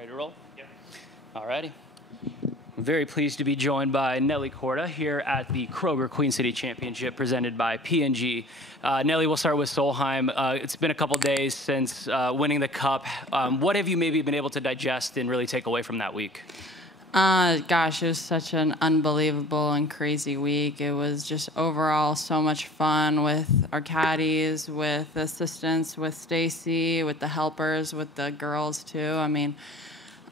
Ready to roll? Yep. All righty. I'm very pleased to be joined by Nelly Korda here at the Kroger Queen City Championship presented by P&G. Nelly, we'll start with Solheim. It's been a couple days since winning the Cup. What have you maybe been able to digest and really take away from that week? Gosh, it was such an unbelievable and crazy week. It was just overall so much fun with our caddies, with the assistants, with Stacy, with the helpers, with the girls too. I mean,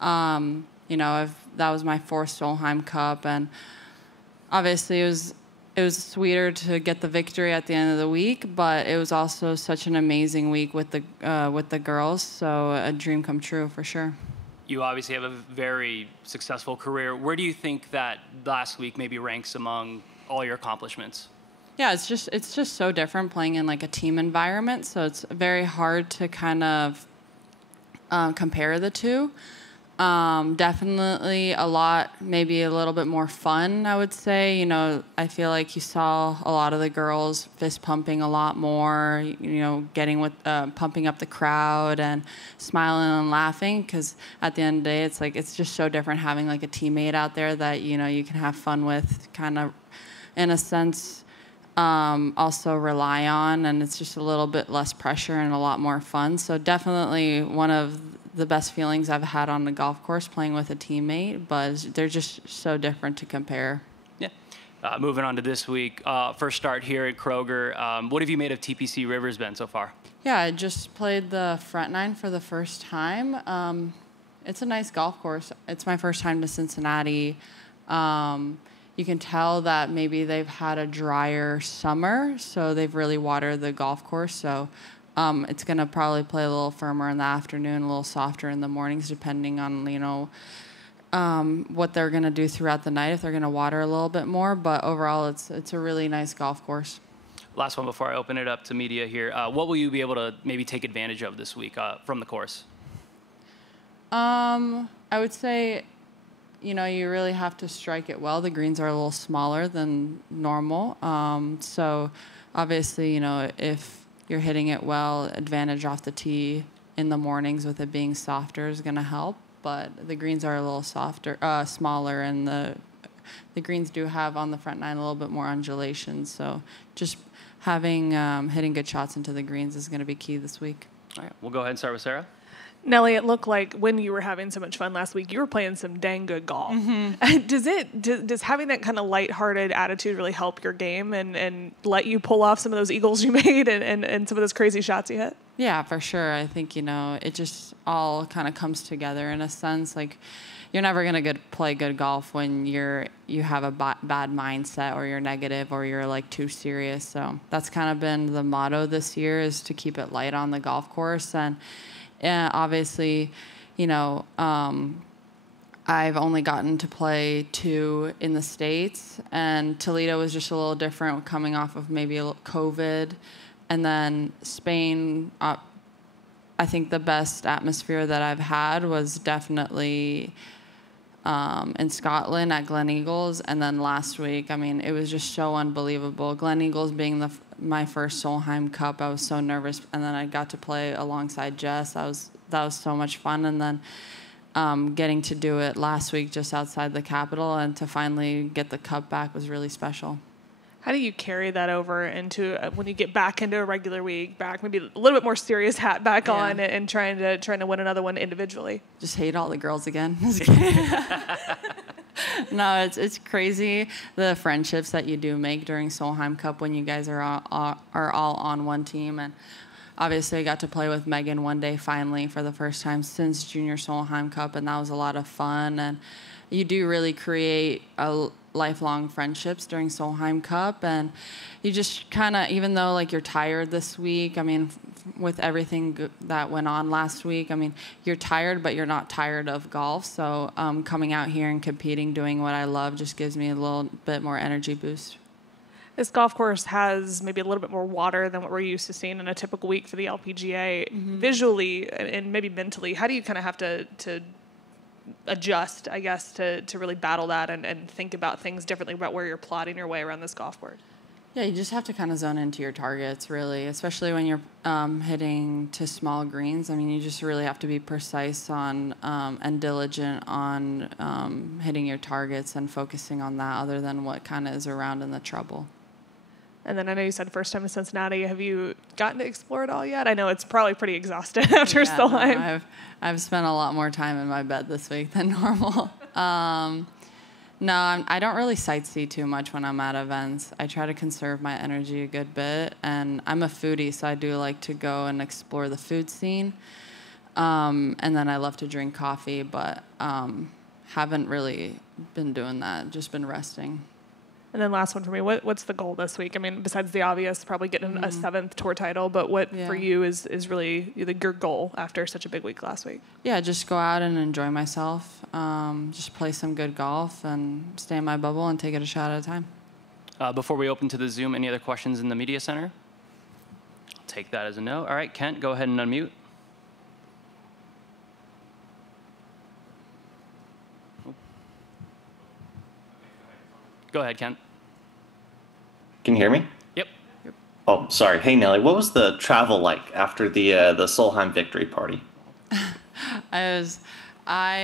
that was my fourth Solheim Cup, and obviously it was sweeter to get the victory at the end of the week, but it was also such an amazing week with the girls. So a dream come true for sure. You obviously have a very successful career. Where do you think that last week maybe ranks among all your accomplishments? Yeah, it's just so different playing in like a team environment. So it's very hard to kind of compare the two. Definitely maybe a little bit more fun, I would say. I feel like you saw a lot of the girls fist pumping a lot more, getting with, pumping up the crowd and smiling and laughing. Because at the end of the day, it's just so different having like a teammate out there that, you can have fun with, kind of, in a sense, also rely on. And it's just a little bit less pressure and a lot more fun. So definitely one of the best feelings I've had on the golf course playing with a teammate, but they're just so different to compare. Yeah. Moving on to this week, first start here at Kroger. What have you made of TPC Rivers Bend so far? Yeah, I just played the front nine for the first time. It's a nice golf course. It's my first time to Cincinnati. You can tell that maybe they've had a drier summer, so they've really watered the golf course. So it's going to probably play a little firmer in the afternoon, a little softer in the mornings, depending on, what they're going to do throughout the night, if they're going to water a little bit more. But overall, it's a really nice golf course. Last one before I open it up to media here. What will you be able to maybe take advantage of this week from the course? I would say, you really have to strike it well. The greens are a little smaller than normal. So obviously, if you're hitting it well, advantage off the tee in the mornings with it being softer is going to help. But the greens are a little smaller, and the greens do have on the front nine a little bit more undulation. So just hitting good shots into the greens is going to be key this week. All right, we'll go ahead and start with Sarah. Nelly, it looked like when you were having so much fun last week, you were playing some dang good golf. Mm-hmm. Does having that kind of lighthearted attitude really help your game and let you pull off some of those eagles you made and some of those crazy shots you hit? Yeah, for sure. I think, it just all kind of comes together in a sense. Like, you're never going to play good golf when you have a bad mindset, or you're negative, or you're like too serious. So that's kind of been the motto this year, is to keep it light on the golf course. And obviously, I've only gotten to play 2 in the States, and Toledo was just a little different, coming off of maybe COVID. And then Spain, I think the best atmosphere that I've had was definitely in Scotland at Gleneagles. And then last week, it was just so unbelievable. Gleneagles being my first Solheim Cup, I was so nervous. And then I got to play alongside Jess. That was so much fun. And then getting to do it last week just outside the capital, and to finally get the cup back was really special. How do you carry that over into when you get back into a regular week, back maybe a little bit more serious hat back on, and trying to win another one individually? Just hate all the girls again. No, it's crazy, the friendships that you do make during Solheim Cup when you guys are all on one team. And obviously I got to play with Megan one day finally for the first time since Junior Solheim Cup, and that was a lot of fun. And you do really create lifelong friendships during Solheim Cup, and you just kind of, even though like you're tired this week, with everything that went on last week, you're tired, but you're not tired of golf. So coming out here and competing, doing what I love, just gives me a little bit more energy boost. This golf course has maybe a little bit more water than what we're used to seeing in a typical week for the LPGA. Mm-hmm. Visually and maybe mentally, how do you kind of have to adjust, I guess, to really battle that and think about things differently about where you're plotting your way around this golf course? Yeah, you just have to kind of zone into your targets, really, especially when you're hitting to small greens. I mean, you just really have to be precise on and diligent on hitting your targets and focusing on that other than what kind of is around in the trouble. And then I know you said first time to Cincinnati. Have you gotten to explore it all yet? I know it's probably pretty exhausted after Solheim. No, I've spent a lot more time in my bed this week than normal. No, I don't really sightsee too much when I'm at events. I try to conserve my energy a good bit, and I'm a foodie, so I do like to go and explore the food scene. And then I love to drink coffee, but haven't really been doing that, just been resting. And then last one for me, what's the goal this week? I mean, besides the obvious, probably getting a 7th tour title, but what for you is really your goal after such a big week last week? Yeah, just go out and enjoy myself, just play some good golf and stay in my bubble and take it a shot at a time. Before we open to the Zoom, any other questions in the media center? I'll take that as a no. All right, Kent, go ahead and unmute. Go ahead, Kent. Can you hear me? Yep. Oh, sorry. Hey, Nelly, what was the travel like after the Solheim victory party? I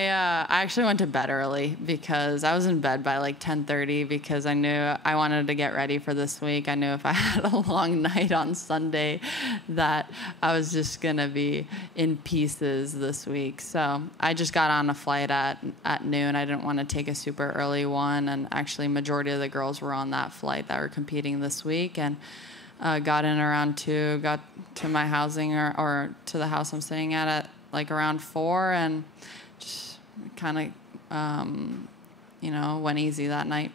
actually went to bed early because I was in bed by like 10:30 because I knew I wanted to get ready for this week. I knew if I had a long night on Sunday that I was just going to be in pieces this week. So I just got on a flight at noon. I didn't want to take a super early one. And actually majority of the girls were on that flight that were competing this week. And got in around 2, got to my housing or to the house I'm staying at like around 4 and just kind of, went easy that night.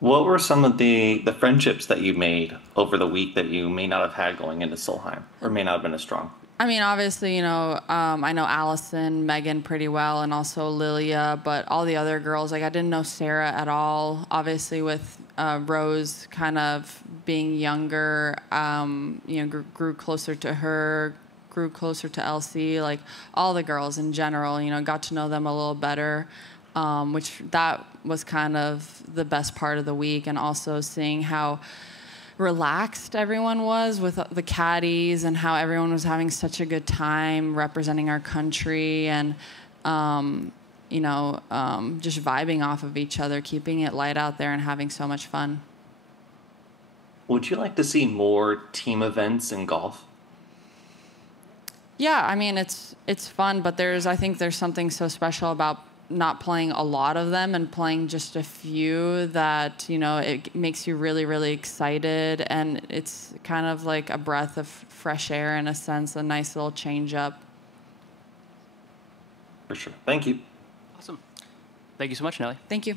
What were some of the friendships that you made over the week that you may not have had going into Solheim or may not have been as strong? I mean, obviously, I know Allison, Megan pretty well, and also Lilia, but all the other girls, like I didn't know Sarah at all. Obviously, with Rose kind of being younger, grew closer to her, grew closer to Elsie, like all the girls in general, got to know them a little better, which that was kind of the best part of the week. And also seeing how relaxed everyone was with the caddies and how everyone was having such a good time representing our country and, just vibing off of each other, keeping it light out there and having so much fun. Would you like to see more team events in golf? Yeah, I mean, it's fun, but I think there's something so special about not playing a lot of them and playing just a few that, it makes you really, really excited. And it's kind of like a breath of fresh air in a sense, a nice little change up. For sure. Thank you. Awesome. Thank you so much, Nelly. Thank you.